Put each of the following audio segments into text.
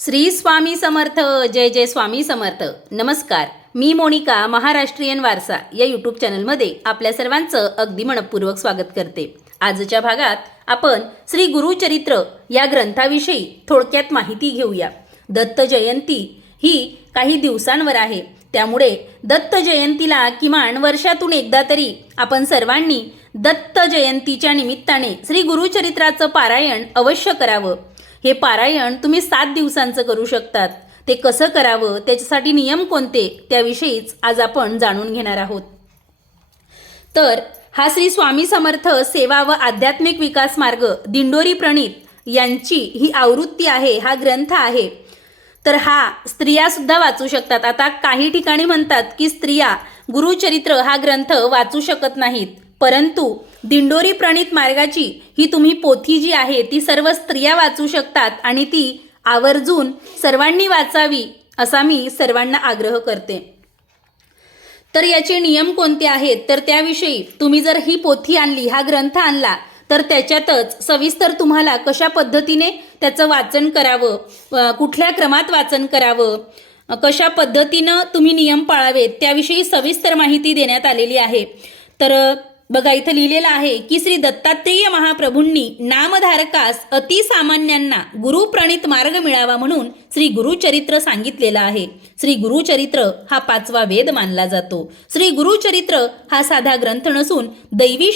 श्री स्वामी समर्थ. जय जय स्वामी समर्थ. नमस्कार, मी मोनिका महाराष्ट्रीयन वारसा या यूट्यूब चॅनलमध्ये आपल्या सर्वांचं अगदी मनपूर्वक स्वागत करते. आजच्या भागात आपण श्री गुरुचरित्र या ग्रंथाविषयी थोडक्यात माहिती घेऊया. दत्त जयंती ही काही दिवसांवर आहे, त्यामुळे दत्त जयंतीला किमान वर्षातून एकदा तरी आपण सर्वांनी दत्त जयंतीच्या निमित्ताने श्री गुरुचरित्राचं पारायण अवश्य करावं. हे पारायण तुम्ही 7 दिवसांचं करू शकतात. ते कसं करावं, त्याच्यासाठी नियम कोणते, त्याविषयीच आज आपण जाणून घेणार आहोत. तर हा श्री स्वामी समर्थ सेवा व आध्यात्मिक विकास मार्ग दिंडोरी प्रणीत यांची ही आवृत्ती आहे, हा ग्रंथ आहे. तर हा स्त्रिया सुद्धा वाचू शकतात. आता काही ठिकाणी म्हणतात की स्त्रिया गुरुचरित्र हा ग्रंथ वाचू शकत नाहीत, परंतु दिंडोरी प्रणीत मार्गाची ही तुम्ही पोथी जी आहे ती सर्व स्त्रिया वाचू शकतात आणि ती आवर्जून सर्वांनी वाचावी असा मी सर्वांना आग्रह करते. तर याचे नियम कोणते आहेत, तर त्याविषयी तुम्ही जर ही पोथी आणली, हा ग्रंथ आणला, तर त्याच्यातच सविस्तर तुम्हाला कशा पद्धतीने त्याचं वाचन करावं, कुठल्या क्रमात वाचन करावं, कशा पद्धतीनं तुम्ही नियम पाळावेत, त्याविषयी सविस्तर माहिती देण्यात आलेली आहे. तर बघा, इथं लिहिलेलं आहे की श्री दत्तात्रेय महाप्रभूंनी नामधारकास अतिसामान्यांना गुरुप्रणीत मार्ग मिळावा म्हणून श्री गुरुचरित्र सांगितलेलं आहे. श्री गुरुचरित्र हा 5वा वेद मानला जातो. श्री गुरुचरित्र हा साधा ग्रंथ नसून दैवी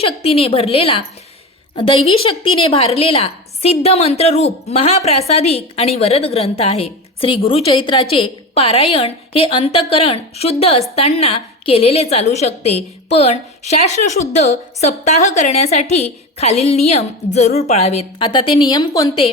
शक्तीने भारलेला सिद्ध मंत्ररूप महाप्रासादिक आणि वरद ग्रंथ आहे. श्री गुरुचरित्राचे पारायण हे अंतःकरण शुद्ध असताना केलेले चालू शकते, पण शास्त्रशुद्ध सप्ताह करण्यासाठी खालील नियम जरूर पाळावेत. आता ते नियम कोणते,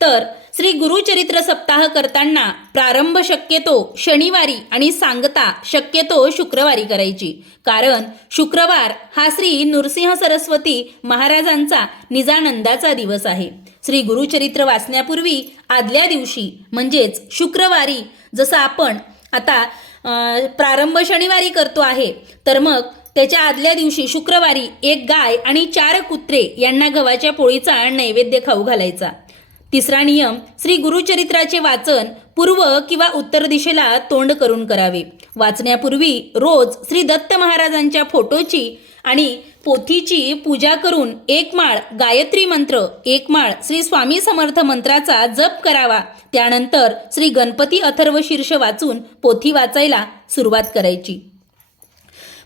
तर श्री गुरुचरित्र सप्ताह करताना प्रारंभ शक्यतो शनिवारी आणि सांगता शक्यतो शुक्रवारी करायची, कारण शुक्रवार हा श्री नृसिंह सरस्वती महाराजांचा निजानंदाचा दिवस आहे. श्री गुरुचरित्र वाचण्यापूर्वी आदल्या दिवशी म्हणजेच शुक्रवारी, जसं आपण आता प्रारंभ शनिवारी करतो आहे, तर मग त्याच्या आदल्या दिवशी शुक्रवारी 1 गाय आणि 4 कुत्रे यांना गव्हाच्या पोळीचा नैवेद्य खाऊ घालायचा. तिसरा नियम, श्री गुरुचरित्राचे वाचन पूर्व किंवा उत्तर दिशेला तोंड करून करावे. वाचण्यापूर्वी रोज श्री दत्त महाराजांच्या फोटोची आणि पोथीची पूजा करून 1 माळ गायत्री मंत्र, 1 माळ श्री स्वामी समर्थ मंत्राचा जप करावा. त्यानंतर श्री गणपती अथर्व शीर्ष वाचून पोथी वाचायला सुरुवात करायची.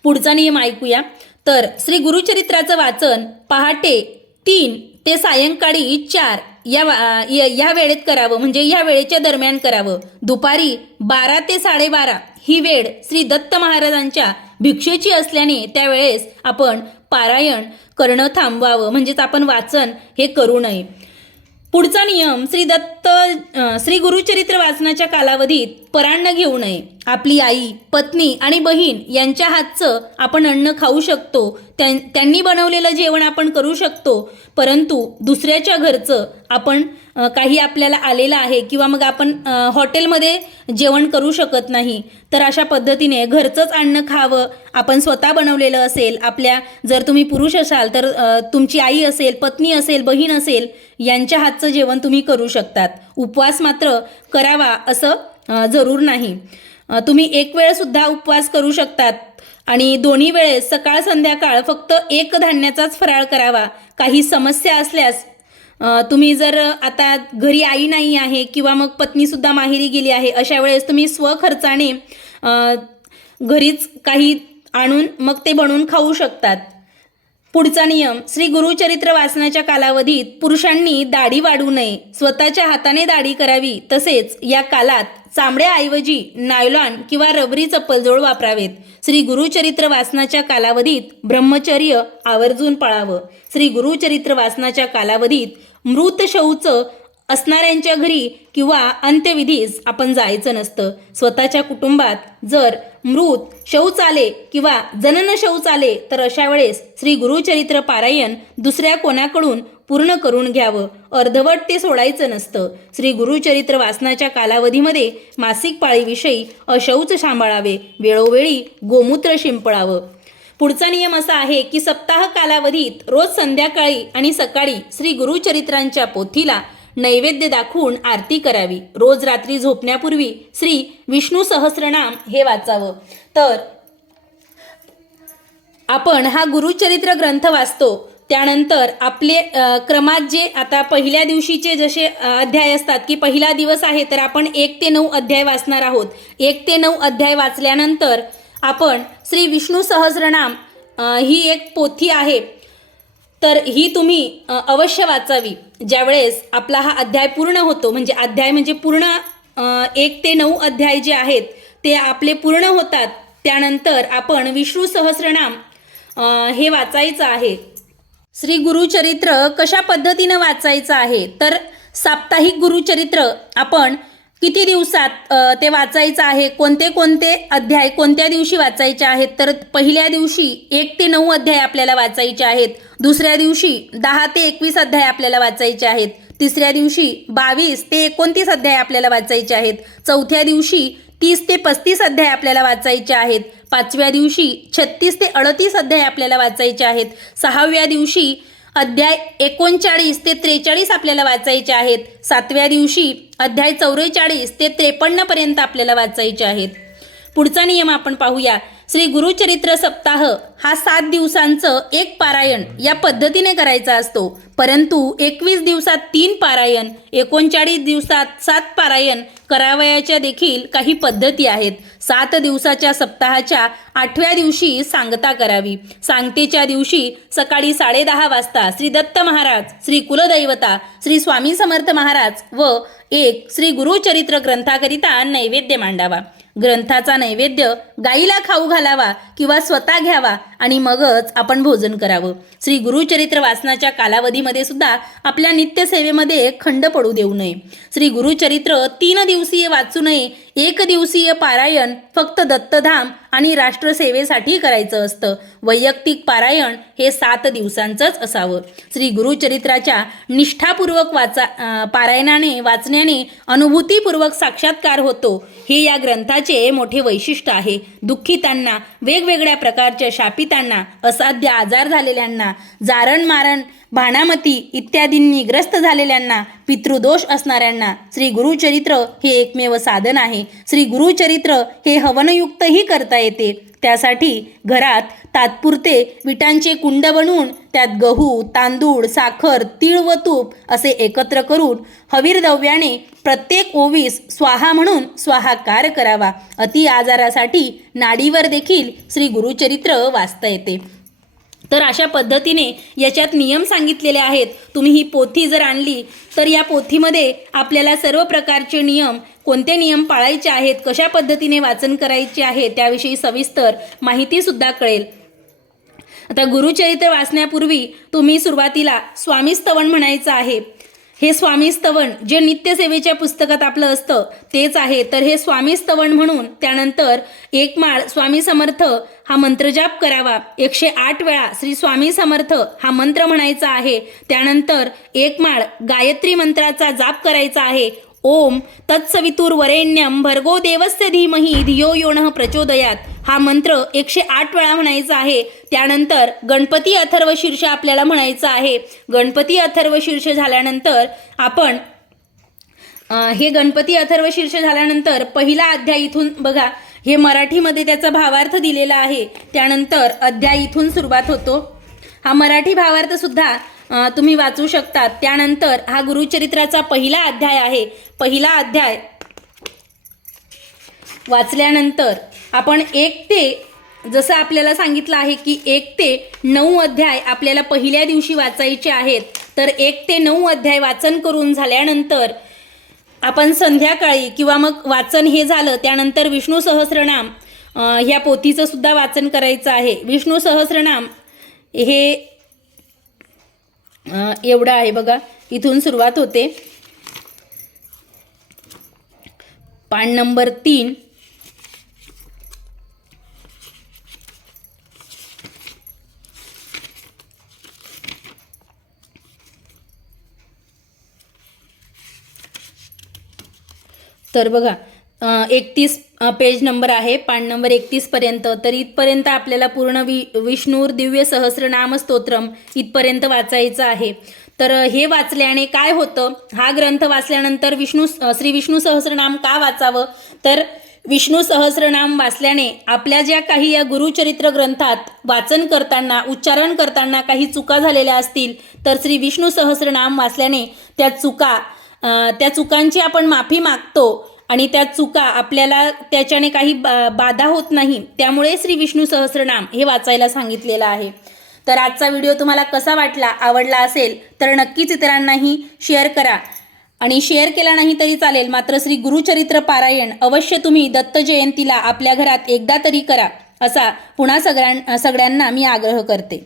पुढचा नियम ऐकूया. तर श्री गुरुचरित्राचं वाचन पहाटे 3 ते सायंकाळी 4 या वेळेत करावं, म्हणजे या वेळेच्या दरम्यान करावं. दुपारी 12 ते 12:30 ही वेळ श्री दत्त महाराजांच्या भिक्षेची असल्याने त्यावेळेस आपण पारायण करणं थांबवावं, म्हणजेच आपण वाचन हे करू नये. पुढचा नियम, श्री गुरुचरित्र वाचनाच्या कालावधीत परान्न घेऊ नये. आपली आई, पत्नी आणि बहीण यांच्या हातचं आपण अन्न खाऊ शकतो, त्यांनी बनवलेलं जेवण आपण करू शकतो, परंतु दुसऱ्याच्या घरचं आपण काही आपल्याला आलेलं आहे किंवा मग आपण हॉटेलमध्ये जेवण करू शकत नाही, तर अशा पद्धतीने घरचंच अन्न खावं. आपण स्वतः बनवलेलं असेल, आपल्या जर तुम्ही पुरुष असाल तर तुमची आई असेल, पत्नी असेल, बहीण असेल, यांच्या हातचं जेवण तुम्ही करू शकतात. उपवास मात्र करावा असं जरूर नाही. तुम्ही 1 वेळसुद्धा उपवास करू शकतात आणि दोन्ही वेळेस सकाळ संध्याकाळ फक्त 1 धान्याचाच फराळ करावा. काही समस्या असल्यास तुम्ही जर आता घरी आई नाही आहे किंवा मग पत्नीसुद्धा माहेरी गेली आहे, अशा वेळेस तुम्ही स्वखर्चाने घरीच काही आणून मग ते बनवून खाऊ शकतात. पुढचा नियम, श्री गुरुचरित्र वाचनाच्या कालावधीत पुरुषांनी दाढी वाढवू नये, स्वतःच्या हाताने दाढी करावी. तसेच या कालात चामड्याऐवजी नायलॉन किंवा रबरी चप्पलजोड वापरावेत. श्री गुरुचरित्र वाचनाच्या कालावधीत ब्रह्मचर्य आवर्जून पाळावं. श्री गुरुचरित्र वाचनाच्या कालावधीत मृत शौच असणाऱ्यांच्या घरी किंवा अंत्यविधीस आपण जायचं नसतं. स्वतःच्या कुटुंबात जर मृत शौच आले किंवा जनन शौच आले तर अशा वेळेस श्री गुरुचरित्र पारायण दुसऱ्या कोणाकडून पूर्ण करून घ्यावं, अर्धवट ते सोडायचं नसतं. श्री गुरुचरित्र वाचनाच्या कालावधीमध्ये मासिक पाळीविषयी अशौच सांभाळावे, वेळोवेळी गोमूत्र शिंपळावं. पुढचा नियम असा आहे की सप्ताह कालावधीत रोज संध्याकाळी आणि सकाळी श्री गुरुचरित्रांच्या पोथीला नैवेद्य दाखवून आरती करावी. रोज रात्री झोपण्यापूर्वी श्री विष्णू सहस्रनाम हे वाचावं. तर आपण हा गुरुचरित्र ग्रंथ वाचतो, त्यानंतर आपले क्रमात जे आता पहिल्या दिवशीचे जसे अध्याय असतात की पहिला दिवस आहे तर आपण 1 ते 9 अध्याय वाचणार आहोत. 1 ते 9 अध्याय वाचल्यानंतर आपण श्री विष्णू सहस्रनाम ही एक पोथी आहे, तर ही तुम्ही अवश्य वाचावी. ज्यावेळेस आपला हा अध्याय पूर्ण होतो, म्हणजे अध्याय म्हणजे पूर्ण 1 ते 9 अध्याय जे आहेत ते आपले पूर्ण होतात, त्यानंतर आपण विष्णू सहस्रनाम हे वाचायचं आहे. श्री गुरुचरित्र कशा पद्धतीनं वाचायचं आहे, तर साप्ताहिक गुरुचरित्र आपण किती दिवसात ते वाचायचं आहे, कोणते कोणते अध्याय कोणत्या दिवशी वाचायचे आहेत, तर पहिल्या दिवशी 1 ते 9 अध्याय आपल्याला वाचायचे आहेत. दुसऱ्या दिवशी 10 ते 21 अध्याय आपल्याला वाचायचे आहेत. तिसऱ्या दिवशी 22 ते 29 अध्याय आपल्याला वाचायचे आहेत. चौथ्या दिवशी 30 ते 35 अध्याय आपल्याला वाचायचे आहेत. पाचव्या दिवशी 36 ते 38 अध्याय आपल्याला वाचायचे आहेत. सहाव्या दिवशी अध्याय 39 ते 43 आपल्याला वाचायचे आहेत. सातव्या दिवशी अध्याय 44 ते 53 पर्यंत आपल्याला वाचायचे आहेत. पुढचा नियम आपण पाहूया. श्री गुरुचरित्र सप्ताह हा 7 दिवसांचं एक पारायण या पद्धतीने करायचा असतो, परंतु 21 दिवसात 3 पारायण, 39 दिवसात 7 पारायण करावयाच्या देखील काही पद्धती आहेत. 7 दिवसाच्या सप्ताहाच्या 8व्या दिवशी सांगता करावी. सांगतेच्या दिवशी सकाळी 10:30 वाजता श्री दत्त महाराज, श्री कुलदैवता, श्री स्वामी समर्थ महाराज व एक श्री गुरुचरित्र ग्रंथाकरिता नैवेद्य मांडावा. ग्रंथाचा नैवेद्य गाईला खाऊ घालावा किंवा स्वतः घ्यावा आणि मगच आपण भोजन करावं. श्री गुरुचरित्र वाचनाच्या कालावधीमध्ये सुद्धा आपल्या नित्यसेवेमध्ये खंड पडू देऊ नये. श्री गुरुचरित्र 3 दिवसीय वाचू नये. 1 दिवसीय पारायण फक्त दत्तधाम आणि राष्ट्रसेवेसाठी करायचं असतं. वैयक्तिक पारायण हे 7 दिवसांचंच असावं. श्री गुरुचरित्राच्या निष्ठापूर्वक पारायणाने वाचण्याने अनुभूतीपूर्वक साक्षात्कार होतो. हे या ग्रंथाचे मोठे वैशिष्ट्य आहे. दुःखितांना, वेगवेगळ्या प्रकारच्या शापितांना, असाध्य आजार झालेल्यांना, जारण मारण, भाणामती इत्यादींनी ग्रस्त झालेल्यांना, पितृदोष असणाऱ्यांना श्री गुरुचरित्र हे एकमेव साधन आहे. श्री गुरुचरित्र हे हवनयुक्तही करता येते. त्यासाठी घरात तात्पुरते विटांचे कुंड बनवून त्यात गहू, तांदूळ, साखर, तीळ व तूप असे एकत्र करून हवीरद्रव्याने प्रत्येक ओवीस स्वाहा म्हणून स्वाहाकार करावा. अति आजारासाठी नाडीवर देखील श्री गुरुचरित्र वाचता येते. तर अशा पद्धतीने याच्यात नियम सांगितलेले आहेत. तुम्ही ही पोथी जर आणली तर या पोथीमध्ये आपल्याला सर्व प्रकारचे नियम, कोणते नियम पाळायचे आहेत, कशा पद्धतीने वाचन करायचे आहे त्याविषयी सविस्तर माहितीसुद्धा कळेल. आता गुरुचरित्र वाचण्यापूर्वी तुम्ही सुरुवातीला स्वामीस्तवन म्हणायचं आहे. हे स्वामीस्तवन जे नित्यसेवेच्या पुस्तकात आपलं असतं तेच आहे. तर हे स्वामीस्तवन म्हणून त्यानंतर 1 माळ स्वामी समर्थ हा मंत्रजाप करावा. 108 वेळा श्री स्वामी समर्थ हा मंत्र म्हणायचा आहे. त्यानंतर 1 माळ गायत्री मंत्राचा जाप करायचा आहे. ओम तत्सवितुर्वरेण्यं भर्गो देवस्य धीमहि धियो यो नः प्रचोदयात हा मंत्र 108 वेळा म्हणायचा आहे. त्यानंतर गणपती अथर्व शीर्ष आपल्याला म्हणायचं आहे. गणपती अथर्व शीर्ष झाल्यानंतर आपण हे गणपती अथर्व शीर्ष झाल्यानंतर पहिला अध्याय इथून बघा, हे मराठीमध्ये त्याचा भावार्थ दिलेला आहे. त्यानंतर अध्याय इथून सुरुवात होतो. हा मराठी भावार्थ सुद्धा तुम्ही वाचू शकता. त्यानंतर हा गुरुचरित्राचा पहिला अध्याय आहे. पहिला अध्याय वाचल्यानंतर आपण 1 ते, जसं आपल्याला सांगितलं आहे की 1 ते 9 अध्याय आपल्याला पहिल्या दिवशी वाचायचे आहेत. तर 1 ते 9 अध्याय वाचन करून झाल्यानंतर आपण संध्याकाळी किंवा मग वाचन हे झालं त्यानंतर विष्णू सहस्रनाम ह्या पोथीचं सुद्धा वाचन करायचं आहे. विष्णू सहस्रनाम हे एवढं आहे बघा, इथून सुरुवात होते. पान नंबर 3. तर बघा 31 पेज नंबर आहे, पान नंबर 31 पर्यंत. तर इथपर्यंत आपल्याला पूर्ण विष्णूर दिव्य सहस्रनाम स्तोत्रम इथपर्यंत वाचायचं आहे. तर हे वाचल्याने काय होतं, हा ग्रंथ वाचल्यानंतर श्री विष्णू सहस्रनाम का वाचावं, तर विष्णू सहस्रनाम वाचल्याने आपल्या ज्या काही या गुरुचरित्र ग्रंथात वाचन करताना उच्चारण करताना काही चुका झालेल्या असतील तर श्री विष्णू सहस्रनाम वाचल्याने त्या चुकांची आपण माफी मागतो आणि त्या चुका आपल्याला त्याच्याने काही बाधा होत नाही. त्यामुळे श्री विष्णू सहस्रनाम हे वाचायला सांगितलेलं आहे. तर आजचा व्हिडिओ तुम्हाला कसा वाटला, आवडला असेल तर नक्कीच इतरांनाही शेअर करा आणि शेअर केला नाही तरी चालेल, मात्र श्री गुरुचरित्र पारायण अवश्य तुम्ही दत्त जयंतीला आपल्या घरात एकदा तरी करा, असा पुन्हा सगळ्यांना मी आग्रह करते.